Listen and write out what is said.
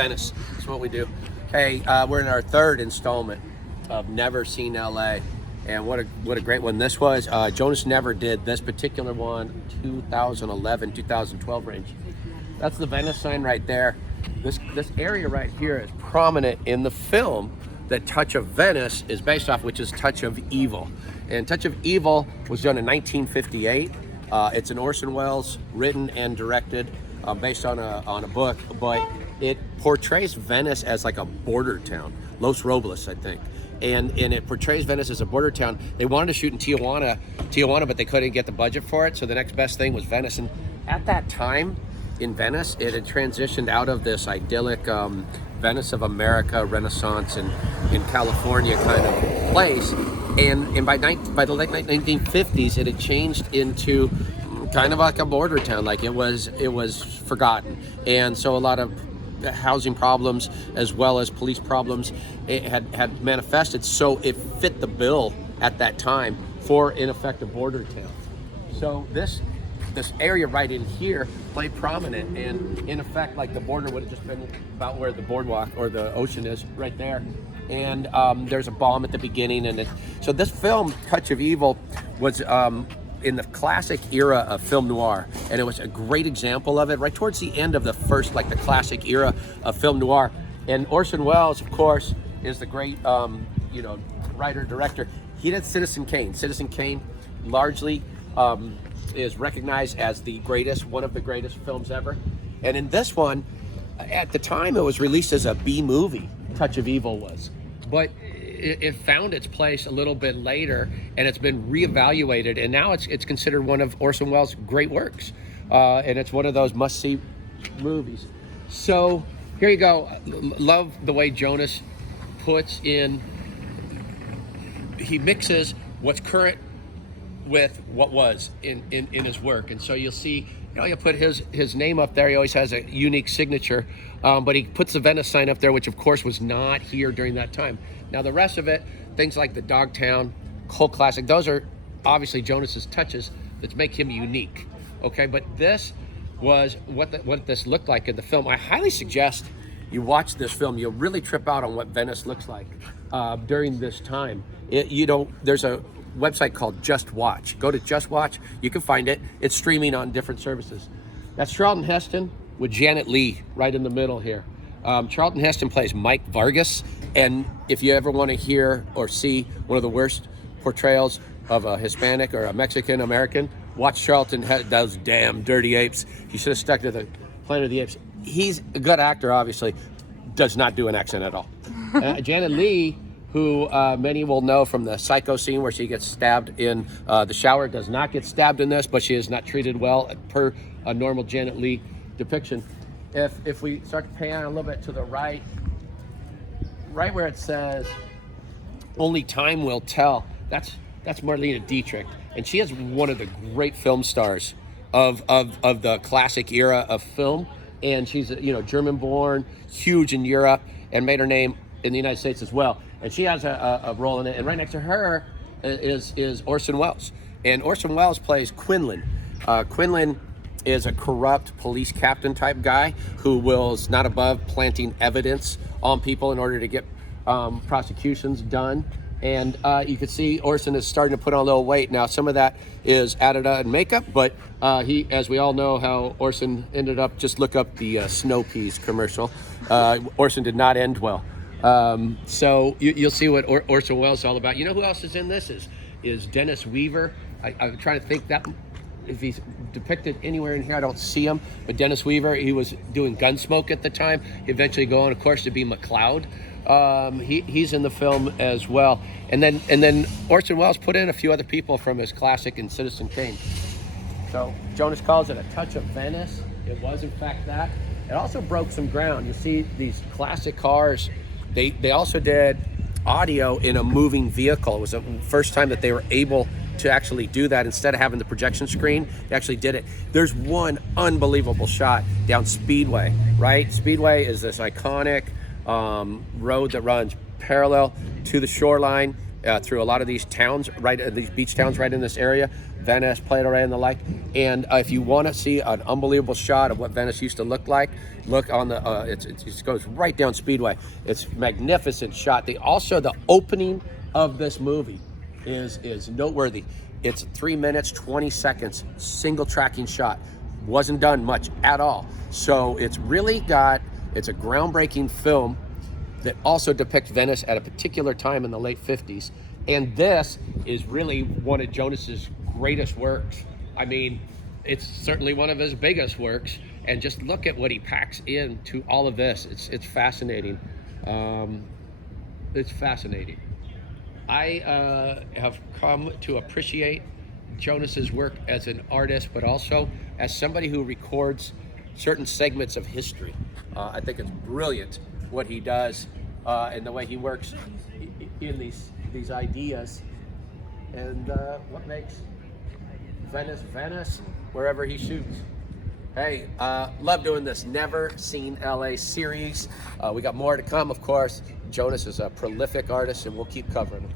Venice. That's what we do. Hey, we're in our third installment of Never Seen LA, and what a great one this was. Jonas Never did this particular one, 2011, 2012 range. That's the Venice sign right there. This area right here is prominent in the film that Touch of Venice is based off, which is Touch of Evil. And Touch of Evil was done in 1958. It's an Orson Welles written and directed, based on a book, but it portrays Venice as like a border town, Los Robles, I think. And it portrays Venice as a border town. They wanted to shoot in Tijuana, but they couldn't get the budget for it, so the next best thing was Venice. And at that time in Venice, it had transitioned out of this idyllic Venice of America, Renaissance, and in California kind of place. And by the late 1950s, it had changed into kind of like a border town. Like it was forgotten. And so a lot of housing problems as well as police problems it had manifested. So it fit the bill at that time for, in effect, a border town. So this area right in here played prominent, and in effect, like the border would have just been about where the boardwalk or the ocean is, right there. And there's a bomb at the beginning, and so this film, Touch of Evil, was in the classic era of film noir, and it was a great example of it right towards the end of the first, like the classic era of film noir. And Orson Welles, of course, is the great writer director. He did Citizen Kane. Citizen Kane largely is recognized as one of the greatest films ever. And in this one, at the time, it was released as a B movie. Touch of Evil was, but it found its place a little bit later, and it's been reevaluated, and now it's considered one of Orson Welles' great works, and it's one of those must-see movies. So here you go. Love the way Jonas puts in. He mixes what's current with what was in his work, and so you'll see. You put his name up there. He always has a unique signature, but he puts the Venice sign up there, which of course was not here during that time. Now the rest of it, things like the Dogtown, Cult Classic, those are obviously Jonas's touches that make him unique. Okay, but this was what this looked like in the film. I highly suggest you watch this film. You'll really trip out on what Venice looks like during this time. There's a website called Just Watch. Go to Just Watch. You can find it. It's streaming on different services. That's Charlton Heston with Janet Leigh right in the middle here. Charlton Heston plays Mike Vargas, and if you ever want to hear or see one of the worst portrayals of a Hispanic or a Mexican American, watch Charlton those damn dirty apes. You should have stuck to the Planet of the Apes. He's a good actor, obviously. Does not do an accent at all. Janet Leigh, who many will know from the Psycho scene where she gets stabbed in the shower, does not get stabbed in this, but she is not treated well per a normal Janet Leigh depiction. If we start to pan a little bit to the right where it says "Only Time Will Tell," that's Marlene Dietrich, and she is one of the great film stars of the classic era of film. And she's German-born, huge in Europe, and made her name in the United States as well. And she has a role in it. And right next to her is Orson Welles. And Orson Welles plays Quinlan. Quinlan is a corrupt police captain type guy who is not above planting evidence on people in order to get prosecutions done. And you can see Orson is starting to put on a little weight. Now, some of that is added on makeup, but as we all know how Orson ended up, just look up the Snow Peas commercial. Orson did not end well. So you'll see what Orson Welles is all about. You know who else is in this? Is Dennis Weaver. I'm trying to think that if he's depicted anywhere in here, I don't see him. But Dennis Weaver, he was doing Gunsmoke at the time. He eventually going, of course, to be McCloud. He's in the film as well. And then Orson Welles put in a few other people from his classic in Citizen Kane. So Jonas calls it a touch of Venice. It was in fact that. It also broke some ground. You see these classic cars. They also did audio in a moving vehicle. It was the first time that they were able to actually do that. Instead of having the projection screen, they actually did it. There's one unbelievable shot down Speedway, right? Speedway is this iconic road that runs parallel to the shoreline, through a lot of these towns, these beach towns right in this area, Venice, Playa del Rey, and the like. And if you want to see an unbelievable shot of what Venice used to look like, look on the. It goes right down Speedway. It's magnificent shot. The opening of this movie is noteworthy. It's 3 minutes 20 seconds, single tracking shot. Wasn't done much at all. So it's a groundbreaking film that also depicts Venice at a particular time in the late 50s. And this is really one of Jonas's greatest works. I mean, it's certainly one of his biggest works. And just look at what he packs into all of this. It's fascinating. It's fascinating. I have come to appreciate Jonas's work as an artist, but also as somebody who records certain segments of history. I think it's brilliant what he does and the way he works in these ideas, and what makes Venice Venice wherever he shoots. Hey, love doing this Never Seen LA series. We got more to come, of course. Jonas is a prolific artist, and we'll keep covering him.